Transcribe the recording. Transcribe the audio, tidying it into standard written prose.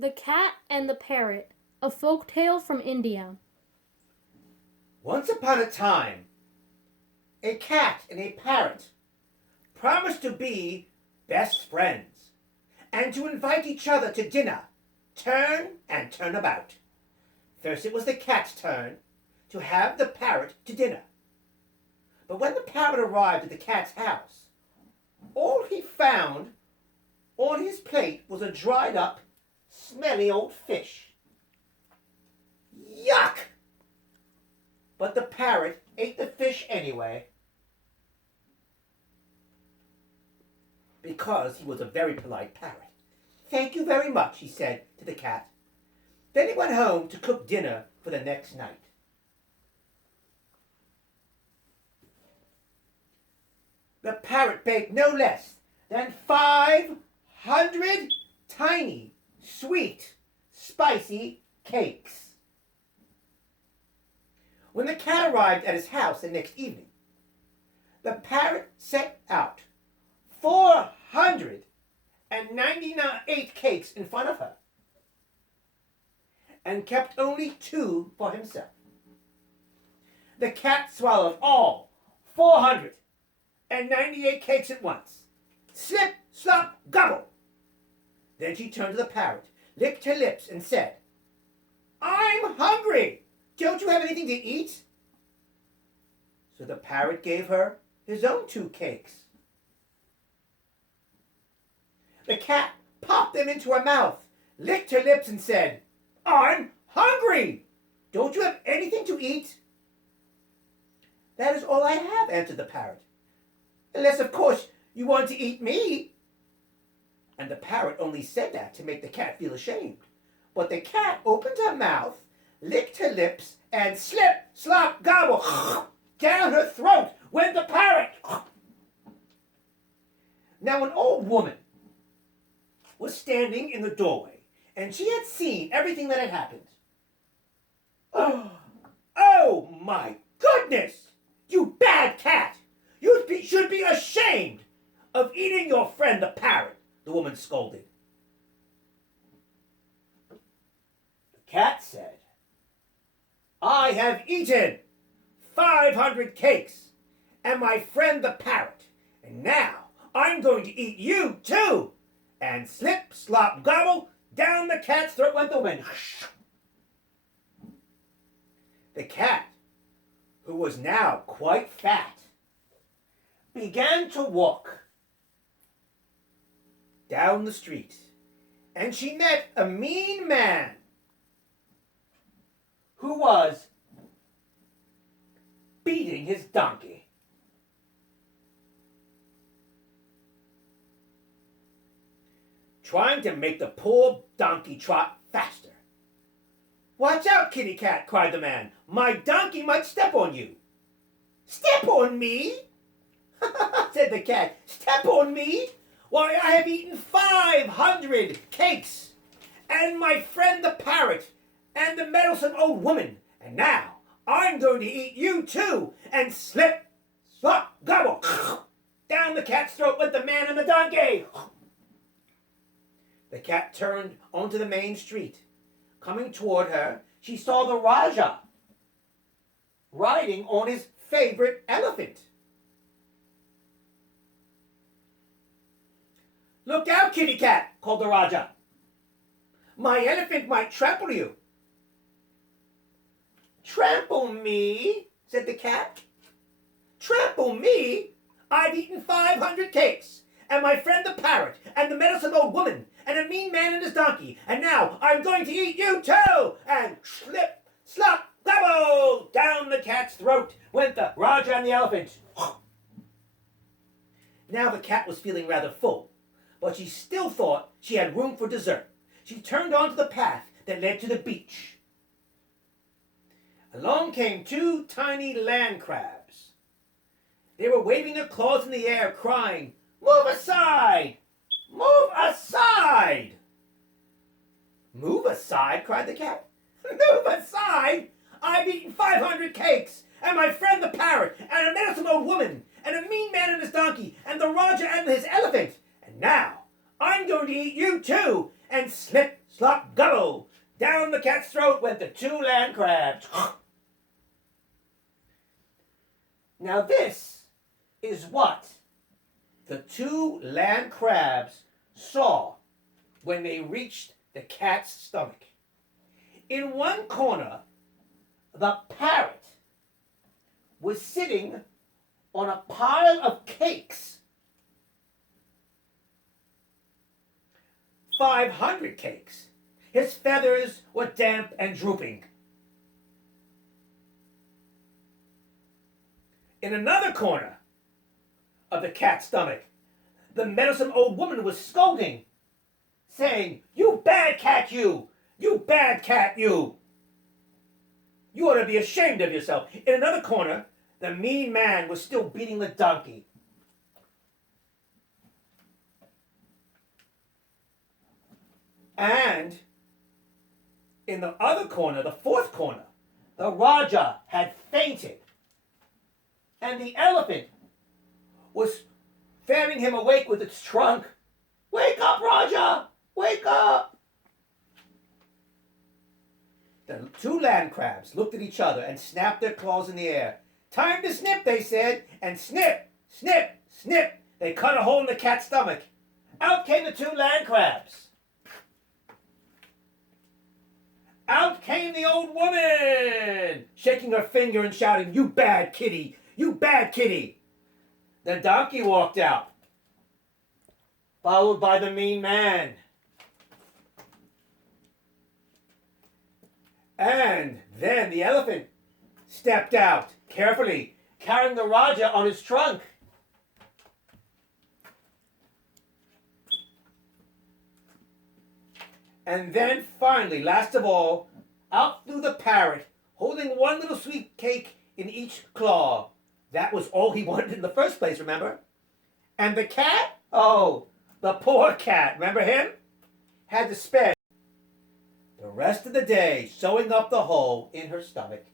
The Cat and the Parrot, a folk tale from India. Once upon a time, a cat and a parrot promised to be best friends and to invite each other to dinner, turn and turn about. First it was the cat's turn to have the parrot to dinner. But when the parrot arrived at the cat's house, all he found on his plate was a dried up, smelly old fish. Yuck! But the parrot ate the fish anyway, because he was a very polite parrot. "Thank you very much," he said to the cat. Then he went home to cook dinner for the next night. The parrot baked no less than 500 tiny, sweet, spicy cakes. When the cat arrived at his house the next evening, the parrot set out 498 cakes in front of her and kept only 2 for himself. The cat swallowed all 498 cakes at once. Slip, slop, gobble! Then she turned to the parrot, licked her lips, and said, "I'm hungry! Don't you have anything to eat?" So the parrot gave her his own 2 cakes. The cat popped them into her mouth, licked her lips, and said, "I'm hungry! Don't you have anything to eat?" "That is all I have," answered the parrot. "Unless, of course, you want to eat me." And the parrot only said that to make the cat feel ashamed. But the cat opened her mouth, licked her lips, and slip, slop, gobble, down her throat went the parrot. Now an old woman was standing in the doorway, and she had seen everything that had happened. Oh my goodness! You bad cat! You should be ashamed of eating your friend the parrot, the woman scolded. The cat said, "I have eaten 500 cakes and my friend the parrot, and now I'm going to eat you too." And slip, slop, gobble, down the cat's throat went the wind. The cat, who was now quite fat, began to walk down the street, and she met a mean man who was beating his donkey. Trying to make the poor donkey trot faster. "Watch out, kitty cat," cried the man. "My donkey might step on you." "Step on me?" said the cat. "Step on me? Why, I have eaten 500 cakes, and my friend the parrot, and the meddlesome old woman, and now I'm going to eat you too." And slip, slop, gobble, down the cat's throat went the man and the donkey. The cat turned onto the main street. Coming toward her, she saw the Rajah riding on his favorite elephant. "Look out, kitty cat," called the Rajah. "My elephant might trample you." "Trample me?" said the cat. "Trample me? I've eaten 500 cakes, and my friend the parrot, and the meddlesome old woman, and a mean man and his donkey, and now I'm going to eat you too!" And slip, slop, gobble! Down the cat's throat went the Rajah and the elephant. Now the cat was feeling rather full, but she still thought she had room for dessert. She turned onto the path that led to the beach. Along came 2 tiny land crabs. They were waving their claws in the air, crying, "Move aside! Move aside!" "Move aside?" cried the cat. "Move aside? I've eaten 500 cakes, and my friend the parrot, and a meddlesome old woman, and a mean man and his donkey, and the Rajah and his elephant, and now I'm going to eat you too!" And slip, slop, went the 2 land crabs. Now this is what the 2 land crabs saw when they reached the cat's stomach. In one corner, the parrot was sitting on a pile of cakes. 500 cakes. His feathers were damp and drooping. In another corner of the cat's stomach, the meddlesome old woman was scolding, saying, "You bad cat, you! You bad cat, you! You ought to be ashamed of yourself." In another corner, the mean man was still beating the donkey. And in the other corner, the fourth corner, the Raja had fainted. And the elephant was fanning him awake with its trunk. "Wake up, Raja! Wake up!" The 2 land crabs looked at each other and snapped their claws in the air. "Time to snip," they said, and snip, snip, snip, they cut a hole in the cat's stomach. Out came the 2 land crabs. Out came the old woman, shaking her finger and shouting, "You bad kitty! You bad kitty!" The donkey walked out, followed by the mean man. And then the elephant stepped out, carefully, carrying the Raja on his trunk. And then finally, last of all, out flew the parrot, holding one little sweet cake in each claw. That was all he wanted in the first place, remember? And the cat? Oh, the poor cat, remember him? Had to spend the rest of the day sewing up the hole in her stomach.